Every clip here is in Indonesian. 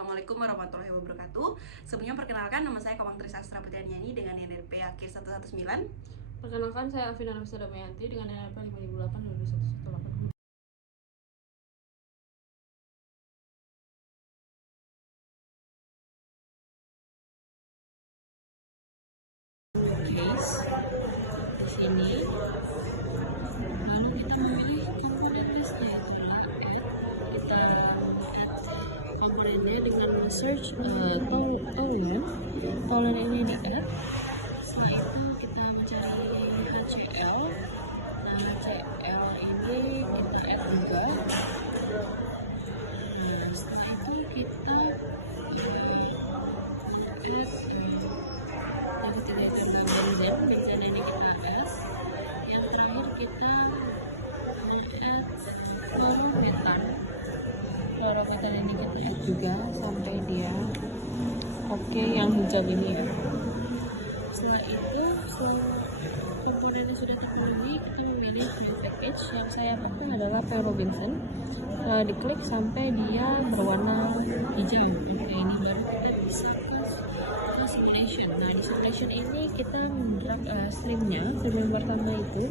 Assalamualaikum warahmatullahi wabarakatuh. Sebelumnya perkenalkan, nama saya Kawang Trisastra Putrianiani dengan NRP akhir 119. Perkenalkan, saya Alvina Nafisa Damayanti dengan NRP 5008 2018. Case di sini, lalu kita memilih komponen listnya itulah add. Kita add komponennya dengan search column ini di add. Setelah itu kita mencari HCl. Nah, HCl ini kita add juga. Nah, setelah itu kita add yang ketiga itu adalah benzen ini kita add. Yang terakhir kita add chlorometan ini kita add juga sampai dia oke yang hijau ini ya. Setelah itu, setelah komponennya sudah terpenuhi, kita memilih new package. Yang saya pakai adalah Robinson. Diklik sampai dia berwarna hijau. Oke, ini baru kita bisa ke simulation. Nah, di simulation ini kita mendrag streamnya. Stream yang pertama itu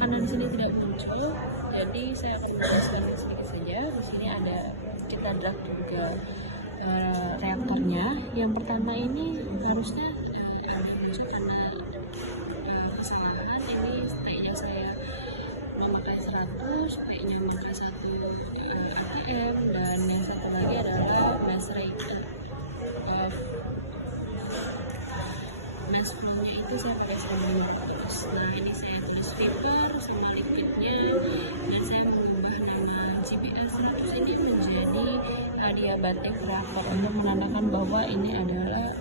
karena di sini tidak muncul, jadi saya akan menjelaskan sedikit saja. Di sini ada kita drag juga reaktornya. Yang pertama ini harusnya ada muncul karena kesalahan. Ini P-nya saya memakai 100, P-nya memakai 1 atm, dan yang satu lagi adalah mass flow-nya itu saya pakai 150. Nah, ini saya tulis vapor sama liquidnya, dan saya mengubah nama GBL 100 ini menjadi adiabatic reactor untuk menandakan bahwa ini adalah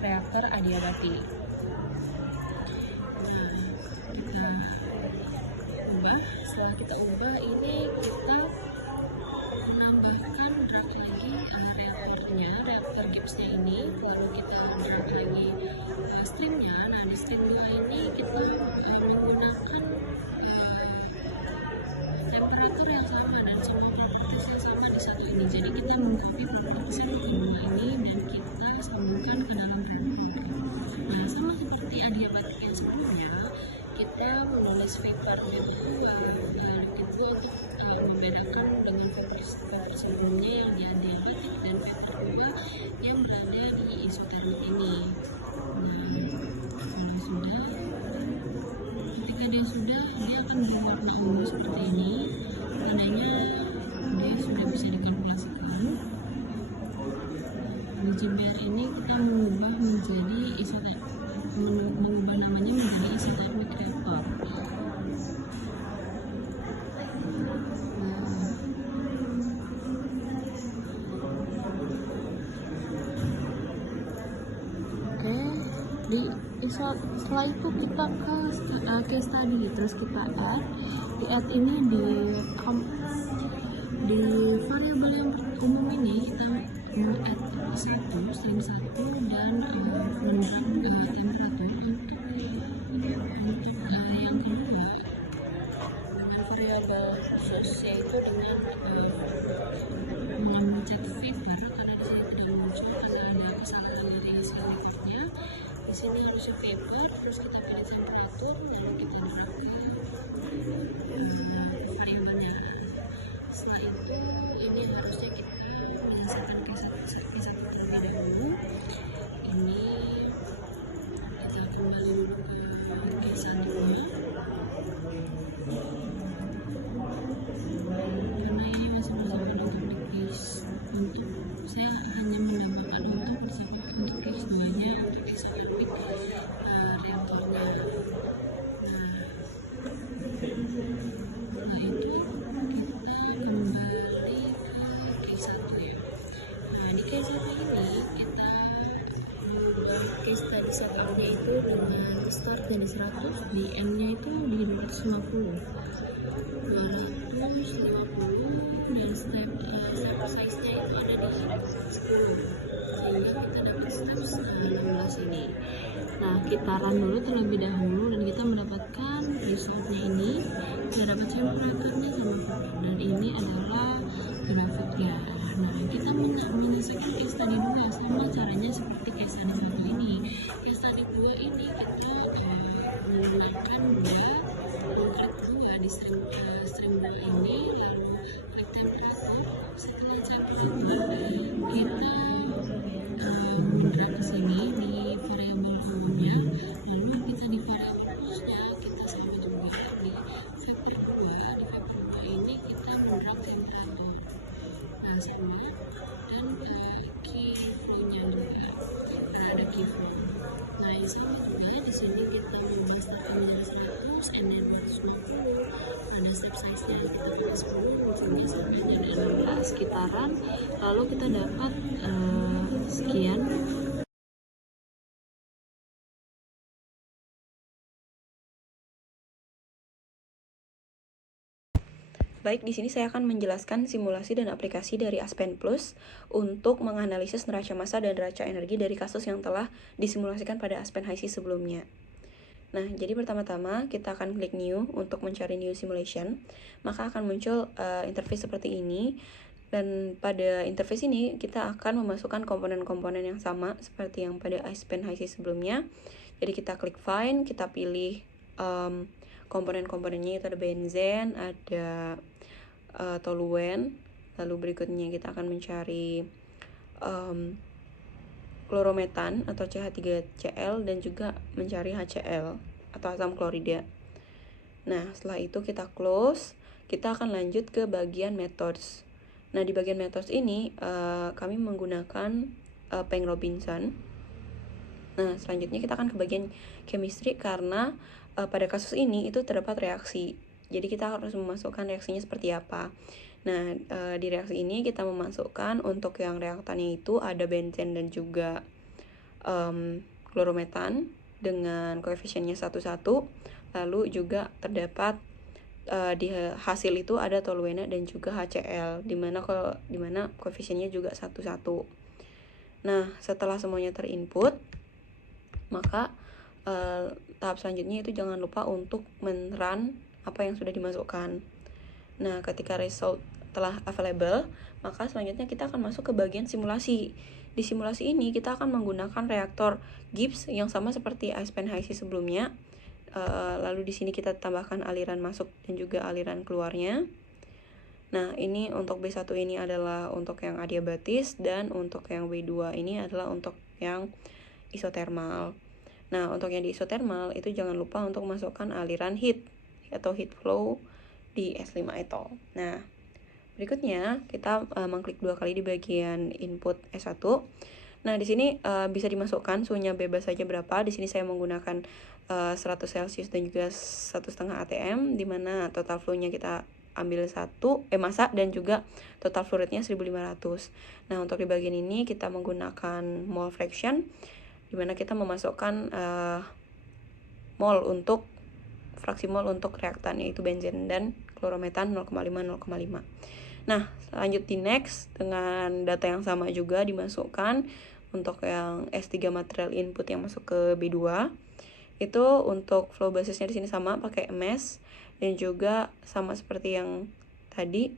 reaktor adiabati. Nah, kita ubah. Setelah kita ubah ini, kita menambahkan drag lagi reaktornya, reaktor gipsnya ini, lalu kita drag lagi streamnya. Nah, di stream 2 ini kita menggunakan temperatur yang sama dan semua properties yang sama di satu ini. Jadi kita mengcopy properties yang kedua ini dan kita sambungkan ke dalam reaktor. Nah, sama seperti adiabatik yang sebelumnya, kita menulis vapornya berdua, liquid 2 untuk membedakan dengan vapor sebelumnya yang di adiabatik dan vapor 2 yang berada di isotermik ini. Nah, kalau sudah, ketika dia sudah, dia akan berwarna ungu seperti ini. Tandanya dia sudah bisa dikalkulasikan. Di GBR ini kita mengubah menjadi mengubah namanya menjadi isothermic reactor. Setelah itu kita ke case study, terus kita add. Di add ini di variabel yang umum ini kita add stream 1 dan mendrag temperatur untuk yang kedua dengan variabel khusus, yaitu dengan mencet vapor karena di sini tidak muncul karena ada kesalahan dari liquidnya. Di sini harusnya vapor, terus kita pilih temperatur, lalu kita drag variabelnya. Setelah itu, ini harusnya kita menyelesaikan Q1 terlebih dahulu. Ini kita kembali dulu ke Q1 nya, karena ini masih bersifat untuk di case. Untuk saya hanya menambahkan untuk case 2 nya, untuk isothermic reaktornya. Nah, itu kita kembali ke Q1 ya. Nah, di Q1 ini kita mengubah case tadi sebelumnya itu dengan start dari 100, di M nya itu di 250, dan step size nya itu ada di 10, sehingga kita dapat step 16 ini. Nah, kita run dulu terlebih dahulu dan kita mendapatkan resultnya ini. Kita dapat temperaturnya sama, dan ini adalah grafiknya. Nah, kita menyelesaikan case study 2 sama caranya seperti case study 1 ini. Case study 2 ini kita menggunakan konkret 2 di stream 2 ini, lalu cek temperatur. Setelah temperatur kita bergerak ke sini di variabel umumnya, lalu kita di variabel plusnya kita sambil juga di vector 2. Di vector 2 ini kita menerap temperatur sama, dan key flow-nya juga ada key flow. Nah, yang sama juga di sini kita mengubah startnya menjadi 100, and then 150. Ada step size-nya kita pakai 10, ujungnya samanya ada 16 sekitaran, lalu kita dapat sekian. Baik, di sini saya akan menjelaskan simulasi dan aplikasi dari Aspen Plus untuk menganalisis neraca massa dan neraca energi dari kasus yang telah disimulasikan pada Aspen HiC sebelumnya. Nah, jadi pertama-tama kita akan klik New untuk mencari New Simulation, maka akan muncul interface seperti ini. Dan pada interface ini kita akan memasukkan komponen-komponen yang sama seperti yang pada Aspen HiC sebelumnya. Jadi kita klik Find, kita pilih komponen-komponennya, itu ada benzen, ada toluen, lalu berikutnya kita akan mencari klorometan atau CH3Cl dan juga mencari HCl atau asam klorida. Nah, setelah itu kita close, kita akan lanjut ke bagian methods. Nah, di bagian methods ini kami menggunakan Peng Robinson. Nah, selanjutnya kita akan ke bagian chemistry karena pada kasus ini itu terdapat reaksi. Jadi kita harus memasukkan reaksinya seperti apa. Nah, di reaksi ini kita memasukkan untuk yang reaktannya itu ada benzen dan juga klorometan dengan koefisiennya 1,1. Lalu juga terdapat di hasil itu ada toluena dan juga HCl, dimana koefisiennya juga 1,1. Nah, setelah semuanya terinput, maka tahap selanjutnya itu jangan lupa untuk men-run apa yang sudah dimasukkan. Nah, ketika result telah available, maka selanjutnya kita akan masuk ke bagian simulasi. Di simulasi ini kita akan menggunakan reaktor Gibbs yang sama seperti Aspen HiC sebelumnya. Lalu di sini kita tambahkan aliran masuk dan juga aliran keluarnya. Nah, ini untuk B1 ini adalah untuk yang adiabatis, dan untuk yang B2 ini adalah untuk yang isotermal. Nah, untuk yang di isotermal itu jangan lupa untuk masukkan aliran heat atau heat flow di S5 etol. Nah, berikutnya kita mengklik 2 kali di bagian input S1. Nah, di sini bisa dimasukkan suhunya bebas saja berapa. Di sini saya menggunakan 100 Celcius dan juga 1,5 atm, di mana total flow-nya kita ambil massa dan juga total flow rate-nya 1500. Nah, untuk di bagian ini kita menggunakan mole fraction, di mana kita memasukkan fraksi mol untuk reaktan, yaitu benzen dan klorometan 0,5. Nah, lanjut di next dengan data yang sama juga dimasukkan untuk yang S3 material input yang masuk ke B2. Itu untuk flow basisnya di sini sama pakai MS dan juga sama seperti yang tadi.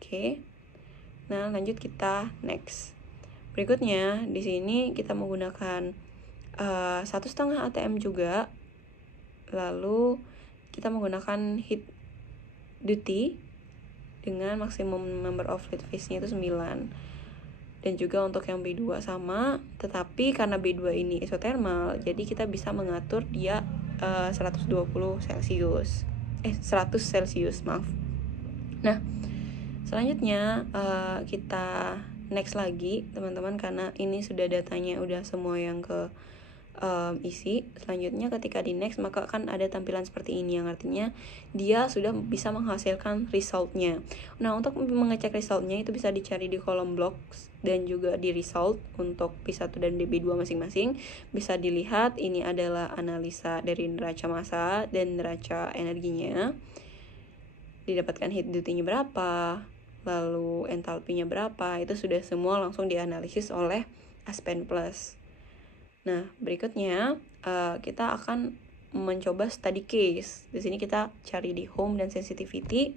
Oke. Nah, lanjut kita next. Berikutnya di sini kita menggunakan 1,5 atm juga. Lalu kita menggunakan heat duty dengan maksimum number of heat phase-nya itu 9. Dan juga untuk yang B2 sama, tetapi karena B2 ini isotermal, jadi kita bisa mengatur dia 100 Celcius, maaf. Nah, selanjutnya kita next lagi teman-teman, karena ini sudah datanya udah semua yang ke isi. Selanjutnya ketika di next, maka akan ada tampilan seperti ini, yang artinya dia sudah bisa menghasilkan resultnya. Nah, untuk mengecek resultnya itu bisa dicari di kolom blocks dan juga di result untuk B1 dan B2 masing-masing. Bisa dilihat ini adalah analisa dari neraca massa dan neraca energinya, didapatkan heat duty-nya berapa, lalu entalpinya berapa, itu sudah semua langsung dianalisis oleh Aspen Plus. Nah, berikutnya kita akan mencoba study case. Di sini kita cari di home dan sensitivity,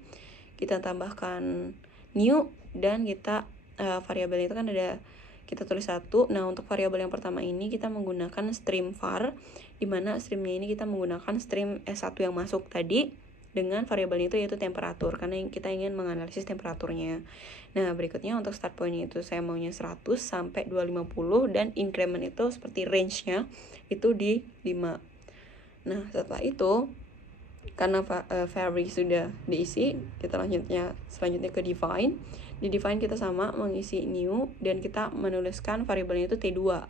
kita tambahkan new, dan kita variabel itu kan ada, kita tulis 1. Nah, untuk variabel yang pertama ini kita menggunakan stream var, dimana streamnya ini kita menggunakan stream S1 yang masuk tadi dengan variabelnya itu yaitu temperatur, karena kita ingin menganalisis temperaturnya. Nah, berikutnya untuk start point itu saya maunya 100 sampai 250, dan increment itu seperti range-nya itu di 5. Nah, setelah itu karena vary sudah diisi, kita selanjutnya ke define. Di define kita sama mengisi new, dan kita menuliskan variabelnya itu T2.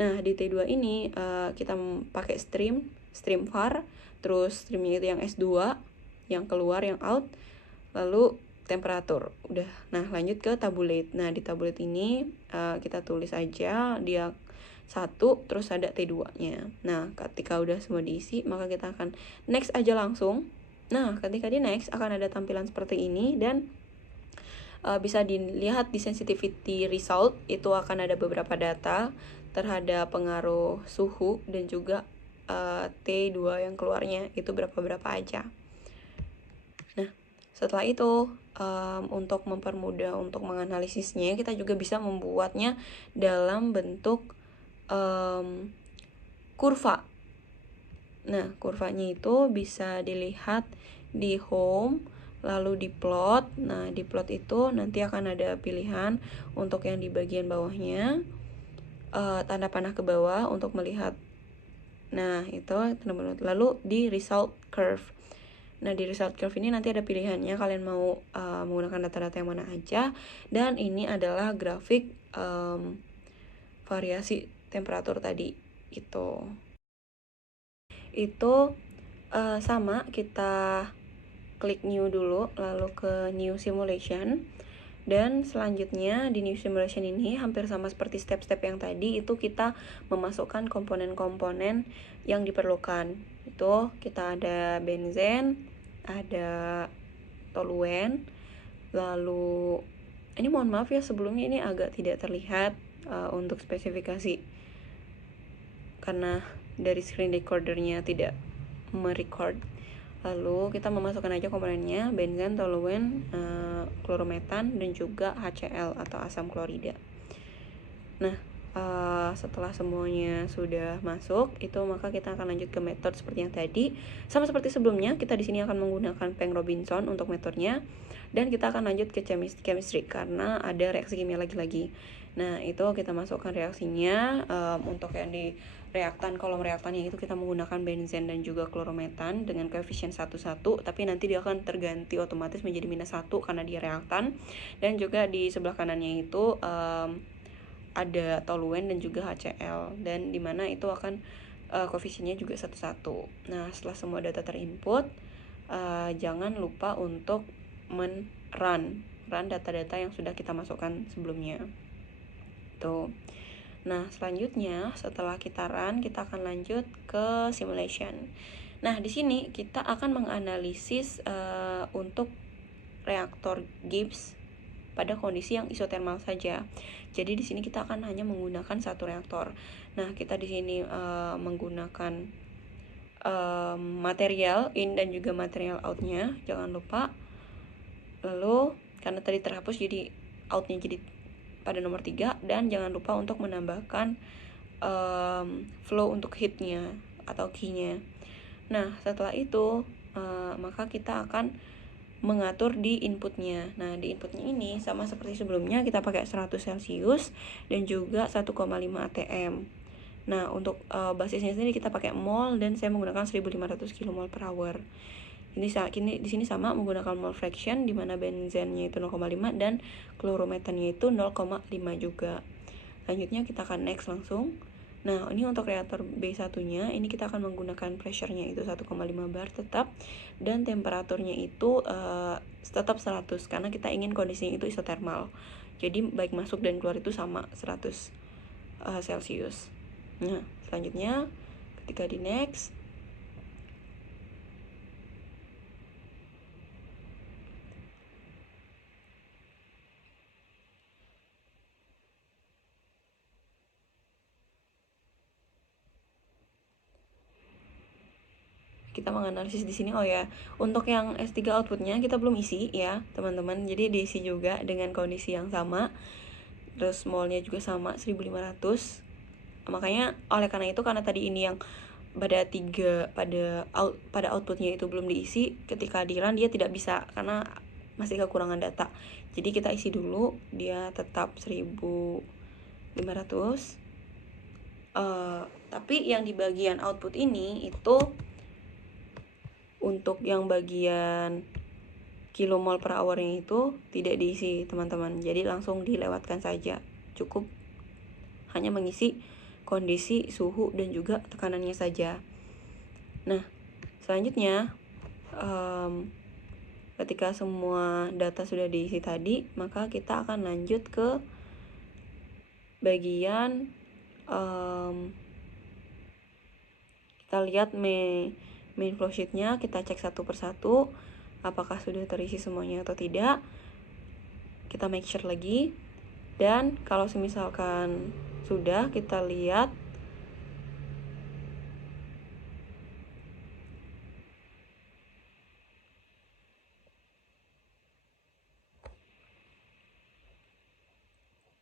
Nah, di T2 ini kita pakai stream var, terus streamnya itu yang S2, yang keluar, yang out, lalu temperatur. Udah. Nah, lanjut ke tabulate. Nah, di tabulate ini kita tulis aja dia 1, terus ada T2-nya. Nah, ketika udah semua diisi, maka kita akan next aja langsung. Nah, ketika di next akan ada tampilan seperti ini, dan bisa dilihat di sensitivity result itu akan ada beberapa data terhadap pengaruh suhu dan juga T2 yang keluarnya itu berapa aja. Nah, setelah itu untuk mempermudah untuk menganalisisnya, kita juga bisa membuatnya dalam bentuk kurva. Nah, kurvanya itu bisa dilihat di home, lalu di plot. Nah, di plot itu nanti akan ada pilihan untuk yang di bagian bawahnya, tanda panah ke bawah untuk melihat. Nah, itu lalu di result curve. Nah, di result curve ini nanti ada pilihannya, kalian mau menggunakan data-data yang mana aja. Dan ini adalah grafik variasi temperatur tadi itu sama, kita klik new dulu, lalu ke new simulation, dan selanjutnya di new simulation ini hampir sama seperti step-step yang tadi, itu kita memasukkan komponen-komponen yang diperlukan. Itu kita ada benzen, ada toluen, lalu ini mohon maaf ya sebelumnya ini agak tidak terlihat untuk spesifikasi karena dari screen recordernya tidak merecord. Lalu kita memasukkan aja komponennya, benzen, toluen, klorometan, dan juga HCl atau asam klorida. Nah, setelah semuanya sudah masuk, itu maka kita akan lanjut ke metode seperti yang tadi. Sama seperti sebelumnya, kita di sini akan menggunakan Peng Robinson untuk metodenya, dan kita akan lanjut ke chemistry karena ada reaksi kimia lagi-lagi. Nah, itu kita masukkan reaksinya. Untuk yang di reaktan, kolom reaktannya itu kita menggunakan benzen dan juga klorometan dengan koefisien 1,1, tapi nanti dia akan terganti otomatis menjadi -1 karena dia reaktan. Dan juga di sebelah kanannya itu ada toluen dan juga HCl, dan dimana itu akan koefisiennya juga 1,1. Nah, setelah semua data terinput, jangan lupa untuk run data-data yang sudah kita masukkan sebelumnya. Tuh. Nah, selanjutnya setelah kita run, kita akan lanjut ke simulation. Nah, di sini kita akan menganalisis untuk reaktor Gibbs pada kondisi yang isotermal saja. Jadi di sini kita akan hanya menggunakan satu reaktor. Nah, kita di sini menggunakan material in dan juga material outnya, jangan lupa. Lalu karena tadi terhapus, jadi outnya jadi pada nomor 3, dan jangan lupa untuk menambahkan flow untuk heatnya atau key-nya. Nah, setelah itu maka kita akan mengatur di inputnya. Nah, di inputnya ini sama seperti sebelumnya, kita pakai 100 Celcius dan juga 1,5 atm. Nah, untuk basisnya sendiri kita pakai mol, dan saya menggunakan 1500 kmol per hour. Ini di sini sama menggunakan mole fraction, di mana benzennya itu 0,5 dan klorometannya itu 0,5 juga. Lanjutnya kita akan next langsung. Nah, ini untuk reaktor B1-nya, ini kita akan menggunakan pressure-nya itu 1,5 bar tetap, dan temperaturnya itu tetap 100 karena kita ingin kondisinya itu isotermal. Jadi baik masuk dan keluar itu sama 100 Celcius. Nah, selanjutnya ketika di next, kita menganalisis di sini. Oh ya, untuk yang S3 outputnya kita belum isi ya teman-teman, jadi diisi juga dengan kondisi yang sama, terus molnya juga sama 1500. Makanya oleh karena itu, karena tadi ini yang pada outputnya itu belum diisi, ketika di run dia tidak bisa karena masih kekurangan data. Jadi kita isi dulu, dia tetap 1500. Tapi yang di bagian output ini itu untuk yang bagian kilomol per hournya itu tidak diisi teman-teman, jadi langsung dilewatkan saja, cukup hanya mengisi kondisi suhu dan juga tekanannya saja. Nah selanjutnya, ketika semua data sudah diisi tadi, maka kita akan lanjut ke bagian kita lihat main flowsheetnya, kita cek satu persatu apakah sudah terisi semuanya atau tidak. Kita make sure lagi, dan kalau misalkan sudah, kita lihat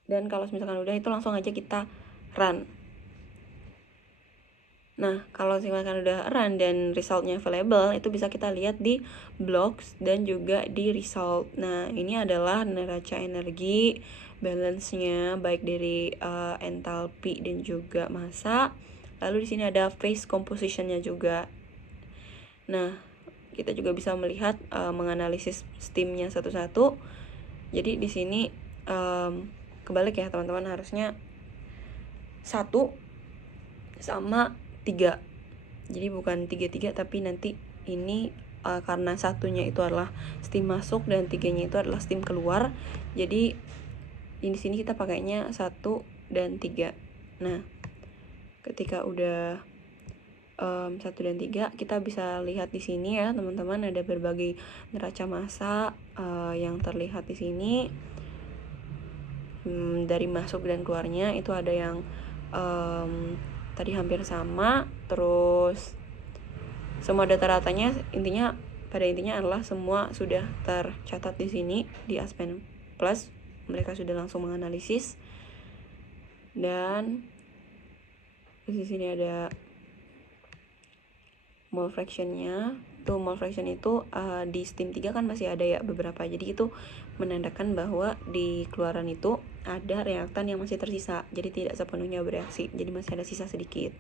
dan kalau misalkan udah, itu langsung aja kita run. Nah kalau misalkan udah run dan resultnya available, itu bisa kita lihat di blocks dan juga di result. Nah ini adalah neraca energi, balance-nya baik dari enthalpy dan juga massa. Lalu di sini ada phase composition-nya juga. Nah kita juga bisa melihat menganalisis steam-nya satu-satu. Jadi di sini kebalik ya teman-teman, harusnya 1 sama 3. Jadi bukan 3 tapi nanti ini karena satunya itu adalah steam masuk dan 3-nya itu adalah steam keluar. Jadi di sini kita pakainya 1 dan 3. Nah, ketika udah 1 dan 3, kita bisa lihat di sini ya teman-teman, ada berbagai neraca massa yang terlihat di sini. Dari masuk dan keluarnya itu ada yang tadi hampir sama, terus semua data ratanya pada intinya adalah semua sudah tercatat di sini di Aspen Plus. Mereka sudah langsung menganalisis, dan di sini ada mole fraction-nya. Tuh mole fraction itu di steam 3 kan masih ada ya beberapa, jadi itu menandakan bahwa di keluaran itu ada reaktan yang masih tersisa, jadi tidak sepenuhnya bereaksi, jadi masih ada sisa sedikit.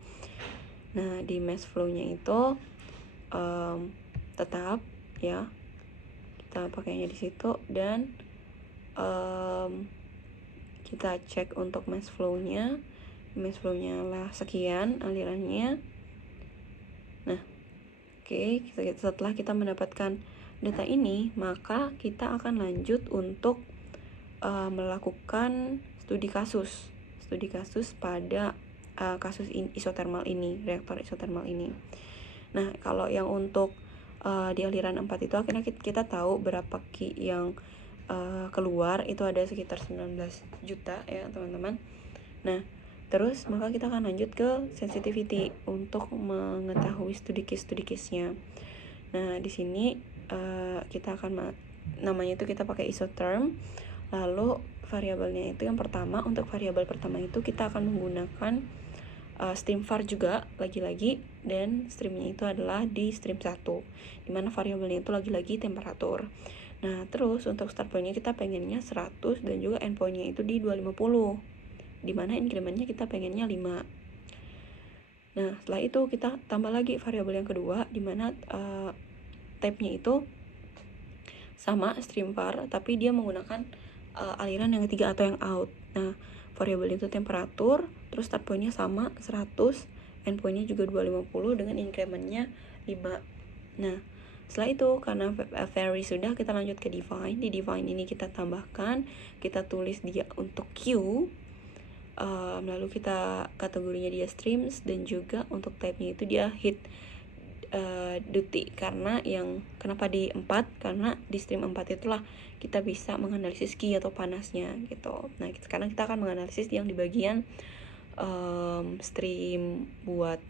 Nah di mass flow-nya itu tetap ya kita pakainya di situ, dan kita cek untuk mass flow-nya lah sekian alirannya. Nah oke, setelah kita mendapatkan data ini, maka kita akan lanjut untuk melakukan studi kasus pada kasus isotermal ini, reaktor isotermal ini. Nah kalau yang untuk di aliran 4 itu akhirnya kita tahu berapa Ki yang keluar, itu ada sekitar 19 juta ya teman-teman. Nah terus maka kita akan lanjut ke sensitivity untuk mengetahui studi case-nya. Nah di sini kita akan namanya itu kita pakai isotherm. Lalu variabelnya itu yang pertama, untuk variabel pertama itu kita akan menggunakan stream var juga lagi-lagi, dan streamnya itu adalah di stream 1, dimana variabelnya itu lagi-lagi temperatur. Nah terus untuk start point-nya kita pengennya 100 dan juga end point-nya itu di 250, dimana incrementnya kita pengennya 5. Nah setelah itu kita tambah lagi variabel yang kedua, dimana type-nya itu sama stream var, tapi dia menggunakan aliran yang ketiga atau yang out. Nah variabel itu temperatur, terus start point-nya sama 100, end point-nya juga 250 dengan incrementnya 5. Nah setelah itu karena vary sudah, kita lanjut ke define. Di define ini kita tambahkan, kita tulis dia untuk Q, lalu kita kategorinya dia streams, dan juga untuk type-nya itu dia heat duty. Karena kenapa di 4, karena di stream 4 itulah kita bisa menganalisis Ki atau panasnya gitu. Nah sekarang kita akan menganalisis yang di bagian stream buat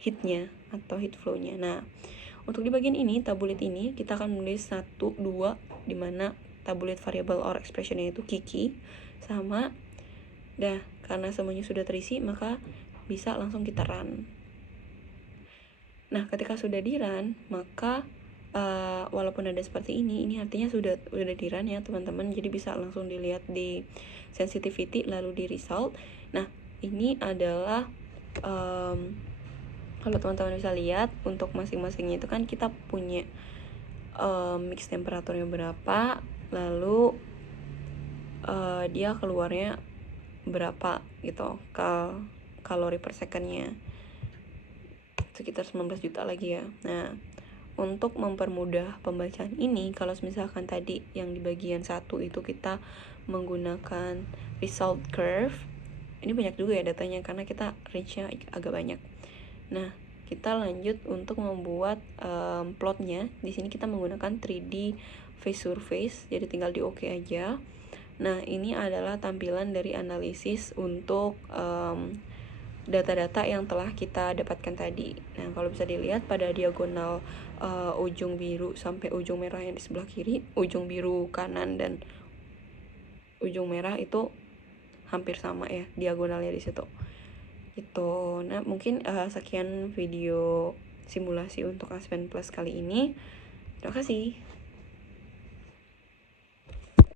heatnya atau heat flow-nya. Nah, untuk di bagian ini, tabulate ini, kita akan menulis 1, 2, dimana tabulate variable or expression-nya itu Kiki, sama. Dah, karena semuanya sudah terisi, maka bisa langsung kita run. Nah, ketika sudah di run, maka walaupun ada seperti ini artinya sudah di run ya teman-teman. Jadi bisa langsung dilihat di sensitivity lalu di result. Nah, ini adalah kalau teman-teman bisa lihat untuk masing-masingnya itu kan kita punya mix temperaturnya berapa, lalu dia keluarnya berapa gitu, kalori per secondnya sekitar 19 juta lagi ya. Nah, untuk mempermudah pembacaan ini, kalau misalkan tadi yang di bagian 1 itu kita menggunakan result curve, ini banyak juga ya datanya karena kita range-nya agak banyak. Nah, kita lanjut untuk membuat plotnya. Di sini kita menggunakan 3D face surface, jadi tinggal di OK aja. Nah, ini adalah tampilan dari analisis untuk data-data yang telah kita dapatkan tadi. Nah, kalau bisa dilihat pada diagonal ujung biru sampai ujung merah yang di sebelah kiri, ujung biru kanan dan ujung merah itu hampir sama ya diagonalnya di situ. Itu. Nah, mungkin sekian video simulasi untuk Aspen Plus kali ini. Terima kasih.